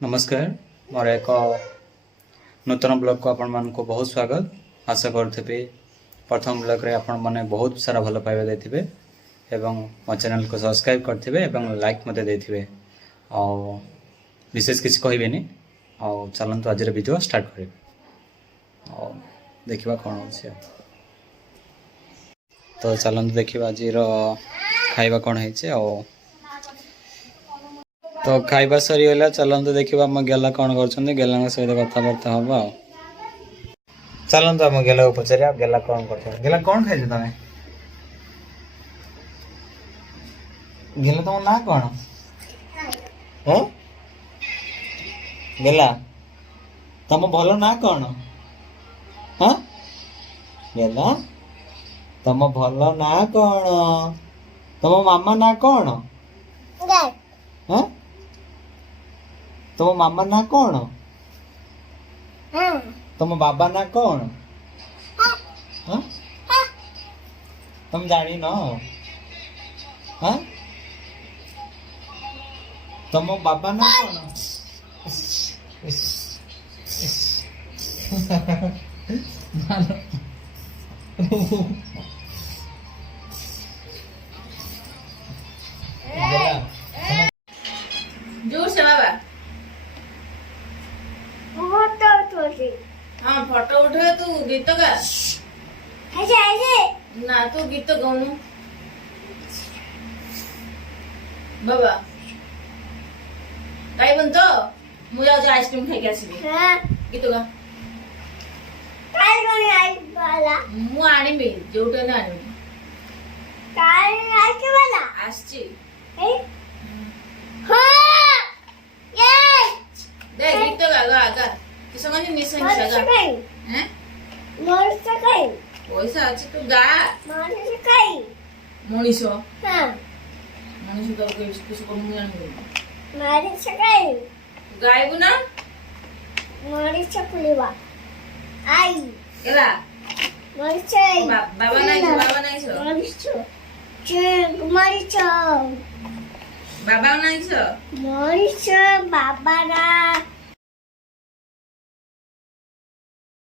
नमस्कार मोर एक नूतन ब्लॉग को आपण मान को बहुत स्वागत। आशा करते प्रथम ब्लॉग रे आपण माने बहुत सारा भल पाइबा देथिबे एवं मो चैनल को सब्सक्राइब करथिबे एवं लाइक मते देथिबे आ विशेष किछ कहबेनी आ चलंतु आज रे वीडियो स्टार्ट करिबे आ देखिबा कोन होछि। तो चलंतु देखिबा आज रो खाइबा कोन हैছে आ तो खाइबा सरीगला चलते देखा आम गेला कौन कर गेला सहित कथबार्ता हम चलते आम गेला को पचार गेला कौन कर गेला कौन खाई तुम गेला तुम ना कौन है गेला तुम भल ना कौन हाँ गेला तुम भल ना कौन तुम मामा ना कौन हाँ तुम मामा ना कौन तुम बाबा ना कौन हाँ तुम जानी न हाँ तुम बाबा ना कौन जोर से बाबा हाँ फोटो उठे तू गीत गा ना तू गीत गाउनु बाबा गाइबन तो मु जाऊ आइसक्रीम खाई के आसीबी गीत गा मु आनिबी जोटे ना आनिबी आसची दे गीत गा गा गा किसो गानी निसे निसे गा हैं पैसा अछि तू गा मनीषो मनीषो तो किसो को मु जानि गाइबु ना केला बाबा नाही छो बाबा नाही छो बाबा ना